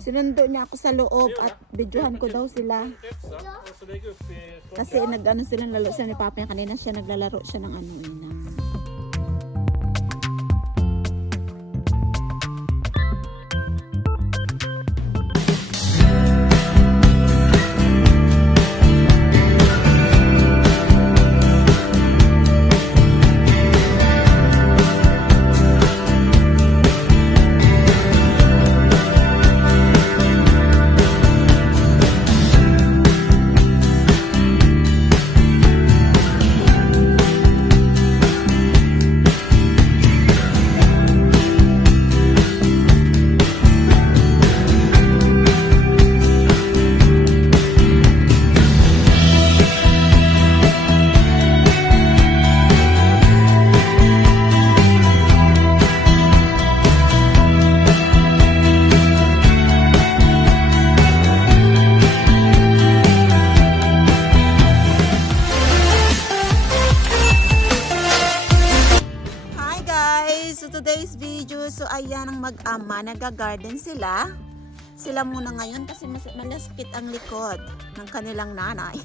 Sinundo niya ako sa loob at videohan ko daw sila. Kasi nag-ano sila, lalo sila ni Papa. Kanina siya naglalaro siya ng ano, ng today's video. So ayan ang mag-ama, nag-garden sila. Sila muna ngayon kasi malaskit ang likod ng kanilang nanay.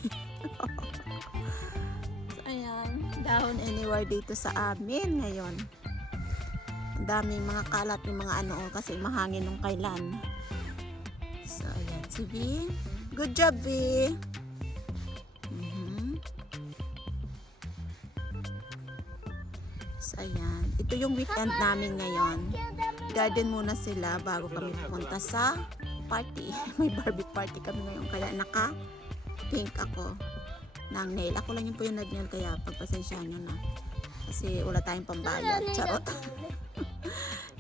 So ayan, dahon anywhere dito sa amin ngayon. Ang daming mga kalat ng mga ano kasi mahangin nung kailan. So ayan, si V. Good job, V. So, ayan. Ito yung weekend namin ngayon. Garden muna sila bago kami pupunta sa party. May Barbie party kami ngayon. Kaya naka-pink ako ng nail. Ako lang yun po yung nag-nail. Kaya pagpasensyahan nyo na. Kasi wala tayong pambayad. Charot.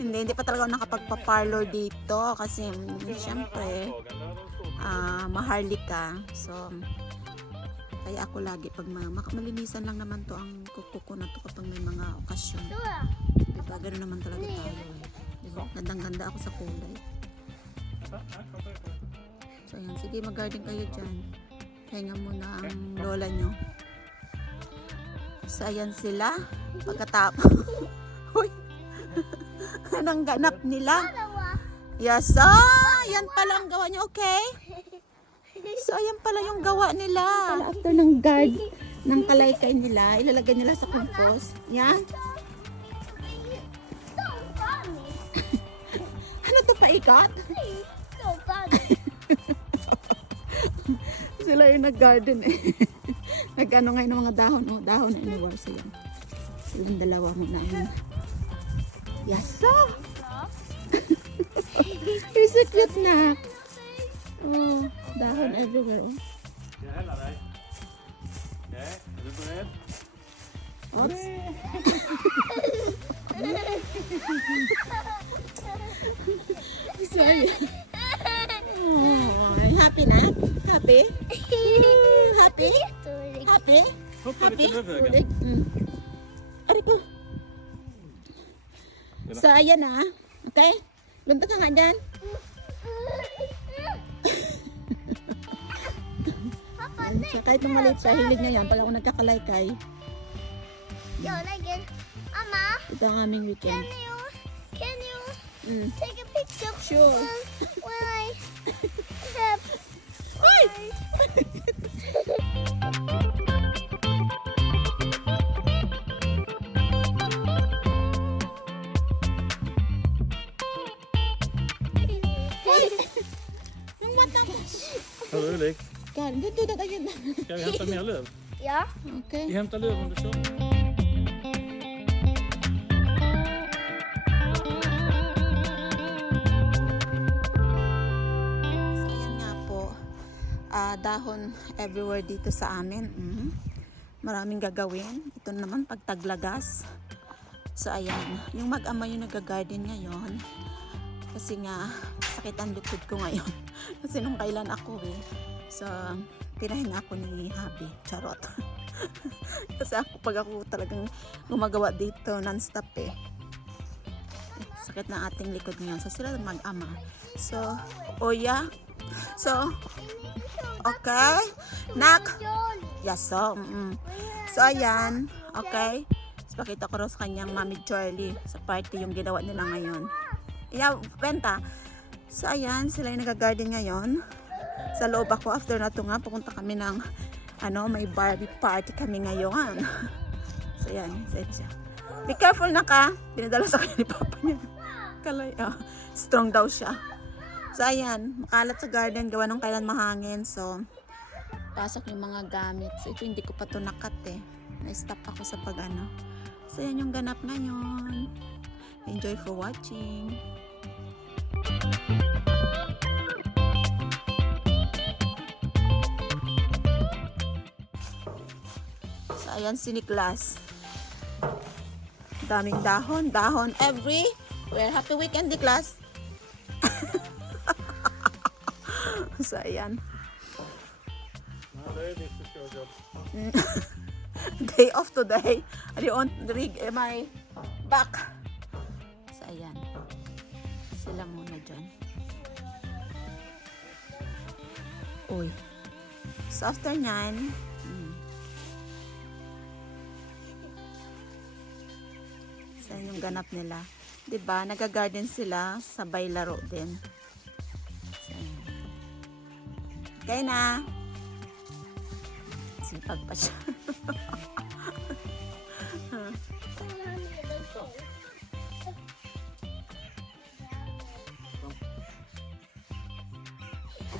hindi pa talaga ako nakapagpa-parlor dito. Kasi syempre maharlika. So, kaya ako lagi pag malinisan lang naman to ang kuko na to kapag may mga okasyon. Diba? Ganoon naman talaga tayo eh. Diba? Gandang-ganda ako sa kulay. So ayan, sige mag-garden kayo dyan. Hinga muna ang lola nyo. So ayan sila. Pagkatapos. Uy! Anong ganap nila? Yes, yan pala ang gawa nyo, okay? So, ayan pala yung gawa nila. After ng guard, ng kalaykay nila, ilalagay nila sa compost. Yan. Ano to, paikot? Sila yung nag-garden eh. Nag-ano ngayon ng mga dahon. Oh, dahon na iniwar sila. Silang dalawa muna yun. Yes, so. You're so cute na. Oh, dahon everywhere. Oh. Oops. Sorry. Oh, happy na? Happy? Happy? Happy? Happy? Ari ko. So, ayan na. Okay? Lunta ka nga dyan. So, kahit nung maliit siya, hilig niya yan. Pag ako nagkakalaykay. Ito ang aming weekend. Can you take a picture? Sure. When I have... Ay! Yung mata ko. Hör du Ulrik? Kan du do that again? Ska vi hämta mer löv? Ja. Okay. Vi hämtar löv om du kör. So ayan nga po. Dahon everywhere dito sa amin. Maraming gagawin. Ito naman pagtaglagas. So ayan, yung mag-ama yung nag-garden ngayon. Kasi nga sakit ang likod ko ngayon. Kasi nung kailan ako eh. So, pinahinga ako ni Habi. Charot. Kasi pag ako talagang gumagawa dito non-stop eh. Sakit na ating likod ngayon. So, sila mag-ama. So, Oya. So, okay. Nak. Yes, so. So, ayan. Okay. So, pakita ko rin sa kanyang Mami Charlie sa party yung ginawa nila ngayon. Yeah, Benta. So ayan, sila yung nag-garden ngayon. Sa loob ako, after na ito nga, pupunta kami ng may Barbie party kami ngayon. So ayan, siya. Be careful na ka. Pinadala sa kanya ni Papa niya. Kalay, strong daw siya. So ayan, makalat sa garden, gawa nung kailan mahangin. So, pasok yung mga gamit. So ito hindi ko pa ito nakat eh. Na-stop ako sa pag-ano. So yan yung ganap ngayon. Enjoy for watching. So ayan si Niklas. Daming dahon. Dahon everywhere. Happy weekend, Niklas. So ayan. Ja, det är ditt körjobb. Day off today. I want to rig my back. So ayan. Sila muna dyan. Uy. So after nyan, so yung ganap nila. Diba? Nag-garden sila, sabay laro din. So, ayan. Okay na. Sipag pa siya.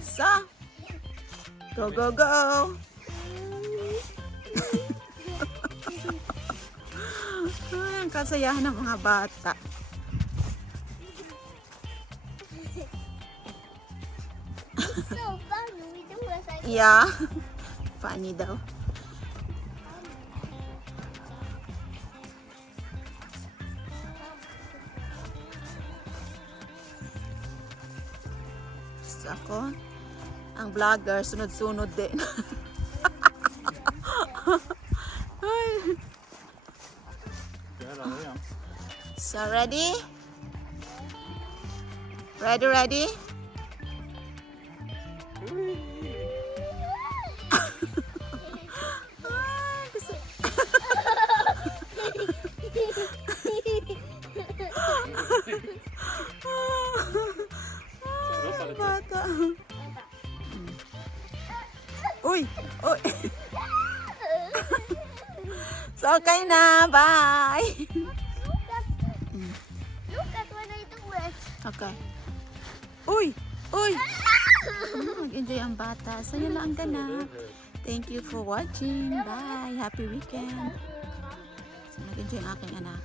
So, go, go, go! Ay, ang kasayahan ng mga bata. So funny. We do this like Yeah. Funny daw. So ako, ang vlogger, sunod-sunod din. Ay. Jävlar, vad är han? So ready? Ready? Ay, gusto. Ay, bata. Uy! Uy! So, okay na. Bye! Look at what I do it. Okay. Uy! Uy! Mag-enjoy ang bata. So, yun lang ang ganap. Thank you for watching. Bye! Happy weekend. So, mag-enjoy ang aking anak.